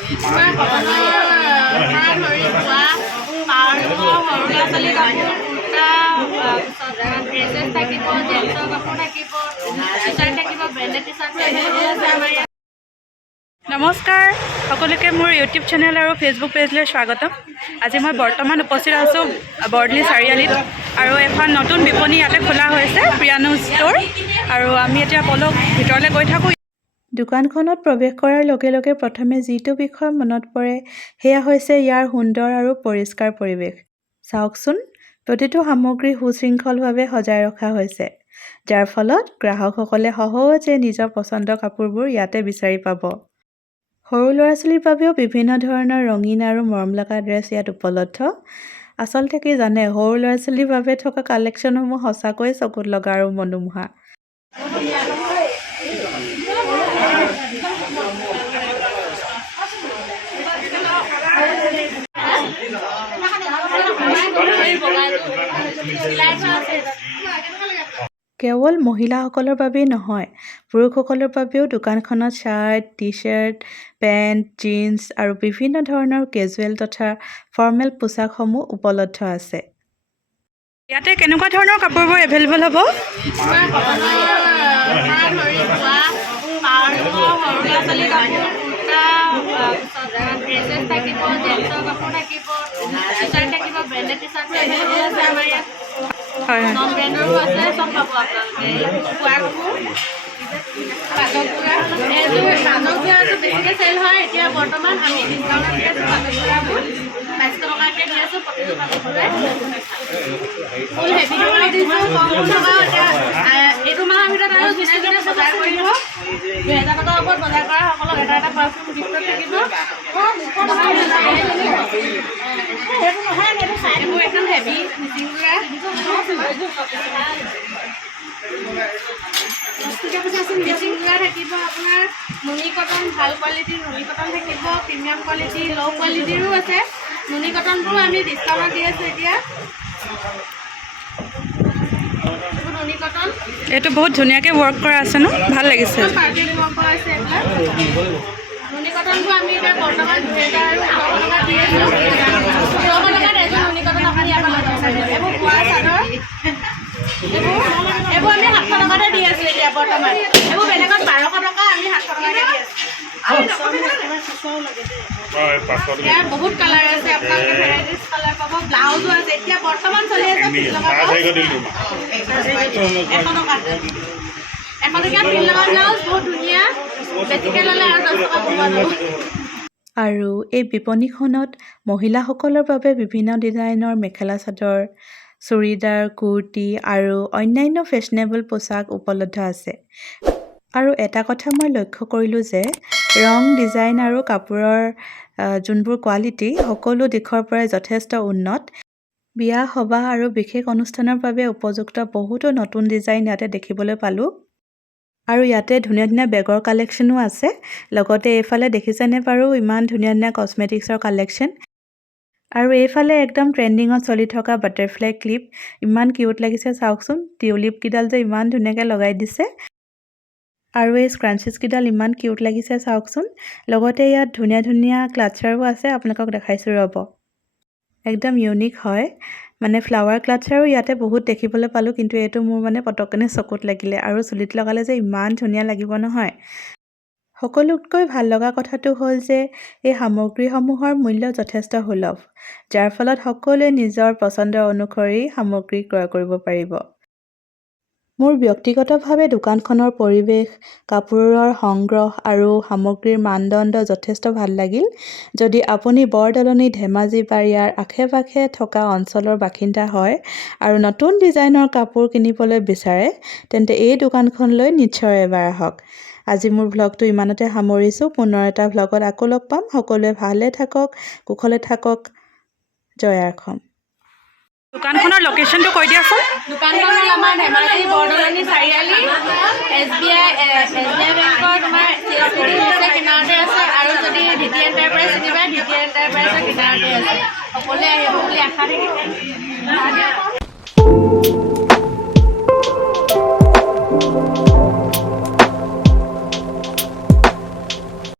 নমস্কাৰ সকলোকে মোৰ ইউটিউব চেনেল আৰু ফেচবুক পেজলৈ স্বাগতম। আজি মই বৰ্তমান উপস্থিত আছোঁ বৰ্ডলি চাৰিআলিত আৰু এখন নতুন বিপণী ইয়াতে খোলা হৈছে প্ৰিয়ানু ষ্ট'ৰ আৰু আমি এতিয়া বলক ভিতৰলৈ গৈ থাকোঁ। দোকানখনত প্ৰৱেশ কৰাৰ লগে লগে প্ৰথমে যিটো বিষয় মনত পৰে সেয়া হৈছে ইয়াৰ সুন্দৰ আৰু পৰিষ্কাৰ পৰিৱেশ। চাওকচোন, প্ৰতিটো সামগ্ৰী সুশৃংখলভাৱে সজাই ৰখা হৈছে, যাৰ ফলত গ্ৰাহকসকলে সহজে নিজৰ পচন্দৰ কাপোৰবোৰ ইয়াতে বিচাৰি পাব। সৰু ল'ৰা-ছোৱালীৰ বাবেও বিভিন্ন ধৰণৰ ৰঙীন আৰু মৰমলগা ড্ৰেছ ইয়াত উপলব্ধ। আচলতে কি জানে, সৰু ল'ৰা-ছোৱালীৰ বাবে থকা কালেকশ্যনসমূহ সঁচাকৈয়ে চকুত লগা আৰু মনোমোহা। কেৱল মহিলাসকলৰ বাবেই নহয়, পুৰুষসকলৰ বাবেও দোকানখনত চাৰ্ট, টি-চাৰ্ট, পেণ্ট, জিন্স আৰু বিভিন্ন ধৰণৰ কেজুৱেল তথা ফৰ্মেল পোচাকসমূহ উপলব্ধ আছে। ইয়াতে কেনেকুৱা ধৰণৰ কাপোৰবোৰ এভেইলেবল হ'ব? হয় হয়। বেছিকৈ চেল হয় এতিয়া বৰ্তমান আমি ডিছকাউণ্টত দি আছোঁ। পাতকুৰাবোৰ 22 টকাকৈ দি আছোঁ প্ৰতিটো পাতকুৰাই। ফুল হেভি টকা দিছোঁ, কম টকা। এতিয়া এইটো মাহৰ ভিতৰত আৰু যোনে যোনে বজাৰ কৰিব 2000 টকাৰ ওপৰত বজাৰ কৰা সকলক এটা এটা পাৰফিউম গিফ্টত থাকিব। এইবোৰ একদম হেভি মিচিংগুৰা মিচিংগুৰা থাকিব আপোনাৰ নুনি কটন, ভাল কোৱালিটিৰ নুনি কটন থাকিব, প্ৰিমিয়াম কোৱালিটি, ল' কোৱালিটিৰো আছে। নুনি কটনবোৰ আমি ডিছকাউণ্টত দি আছোঁ এতিয়া। নুনি কটন এইটো বহুত ধুনীয়াকৈ ৱৰ্ক কৰা আছে ন, ভাল লাগিছে। পাৰ্টিত ৱৰ্ক কৰা আছে এইবিলাক। নুনি কটনবোৰ আমি এতিয়া বৰ্তমান 2000 টকা দি আছোঁ। 100 টকাত এযোৰ নুনি কটন আপুনি ইয়াৰ পৰা লৈ যাব পাৰিব। এইবোৰ বোৱা চাদৰ, এইবোৰ আমি 700 টকাতে দি আছোঁ এতিয়া বৰ্তমান। এইবোৰ বেলেগত 1200 টকা, আমি 700 টকাতে দি আছোঁ। ইয়াৰ বহুত কালাৰ আছে, আপোনালোকে ভেৰাইটিজ কালাৰ পাব। ব্লাউজো আছে এতিয়া বৰ্তমান চলি আছে 100 টকাত। 100 টকীয়া পিন লগা ব্লাউজ বহুত ধুনীয়া, বেছিকৈ ল'লে আৰু 10 টকা কমোৱা যাব। আৰু এই বিপণীখনত মহিলাসকলৰ বাবে বিভিন্ন ডিজাইনৰ মেখেলা চাদৰ, চুৰিদাৰ, কুৰ্তি আৰু অন্যান্য ফেশ্বনেবল পোচাক উপলব্ধ আছে। আৰু এটা কথা মই লক্ষ্য কৰিলোঁ যে ৰং, ডিজাইন আৰু কাপোৰৰ যোনবোৰ কোৱালিটি সকলো দিশৰ পৰাই যথেষ্ট উন্নত। বিয়া, সবাহ আৰু বিশেষ অনুষ্ঠানৰ বাবে উপযুক্ত বহুতো নতুন ডিজাইন ইয়াতে দেখিবলৈ পালোঁ। আৰু ইয়াতে ধুনীয়া ধুনীয়া বেগৰ কালেকশ্যনো আছে। লগতে এইফালে দেখিছেনে বাৰু ইমান ধুনীয়া ধুনীয়া কছমেটিক্সৰ কালেকশ্যন। আৰু এইফালে একদম ট্ৰেণ্ডিঙত চলি থকা বাটাৰফ্লাই ক্লিপ, ইমান কিউট লাগিছে চাওকচোন। টিউলিপকেইডাল যে ইমান ধুনীয়াকৈ লগাই দিছে আৰু এই স্ক্ৰাঞ্চিছকেইডাল ইমান কিউট লাগিছে চাওকচোন। লগতে ইয়াত ধুনীয়া ধুনীয়া ক্লাটচাৰো আছে, আপোনালোকক দেখাইছোঁ ৰ'ব। একদম ইউনিক হয়, মানে ফ্লাৱাৰ ক্লাটচাৰো ইয়াতে বহুত দেখিবলৈ পালোঁ, কিন্তু এইটো মোৰ মানে পটকনে চকুত লাগিলে আৰু চুলিত লগালে যে ইমান ধুনীয়া লাগিব নহয়। সকলোতকৈ ভাল লগা কথাটো হ'ল যে এই সামগ্ৰীসমূহৰ মূল্য যথেষ্ট সুলভ, যাৰ ফলত সকলোৱে নিজৰ পচন্দৰ অনুসৰি সামগ্ৰী ক্ৰয় কৰিব পাৰিব। মোৰ ব্যক্তিগতভাৱে দোকানখনৰ পৰিৱেশ, কাপোৰৰ সংগ্ৰহ আৰু সামগ্ৰীৰ মানদণ্ড যথেষ্ট ভাল লাগিল। যদি আপুনি বৰদলনি, ধেমাজি বা ইয়াৰ আশে-পাশে থকা অঞ্চলৰ বাসিন্দা হয় আৰু নতুন ডিজাইনৰ কাপোৰ কিনিবলৈ বিচাৰে, তেন্তে এই দোকানখনলৈ নিশ্চয় এবাৰ আহক। আজি মোৰ ভ্লগটো ইমানতে সামৰিছোঁ। পুনৰ এটা ভ্লগত আকৌ লগ পাম। সকলোৱে ভালে থাকক, কুশলে থাকক। জয় অসম। দোকানখনৰ লোকেশ্যনটো কৈ দিয়াচোন। দোকানখন হ'ল আমাৰ ধেমাজি বৰদলনি চাৰিআলি, SBI বেংকৰ তোমাৰ CSPT কিনাৰতে আছে। আৰু যদি DT এণ্টাৰপ্ৰাইজ চিনিবা, DT এণ্টাৰপ্ৰাইজৰ কিনাৰতে আছে। সকলোৱে আহিব বুলি আশা থাকিলে।